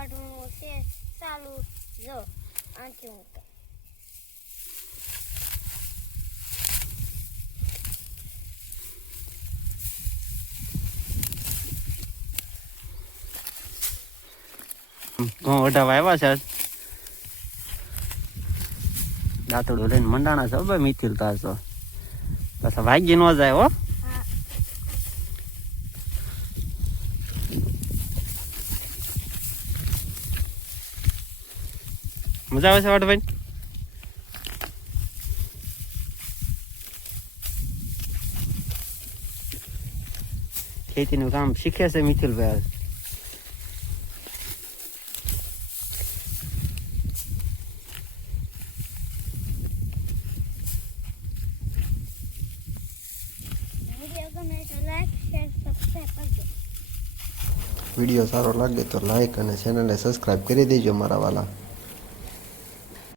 વાટવાનું છે ચાલુ જો આંચું વઢાવા આવ્યા છે દાંતડું લઈને મંડાણા છે ભાઈ મિથિલ તાર તો પાછા ભાગી ન જાય હો. મજા આવે છે વાટભાઈ? ખેતીનું કામ શીખે છે મિથિલભાઈ. વિડીયો સારો લાગે તો લાઈક અને ચેનલને સબસ્ક્રાઈબ કરી દેજો મારા વાલા.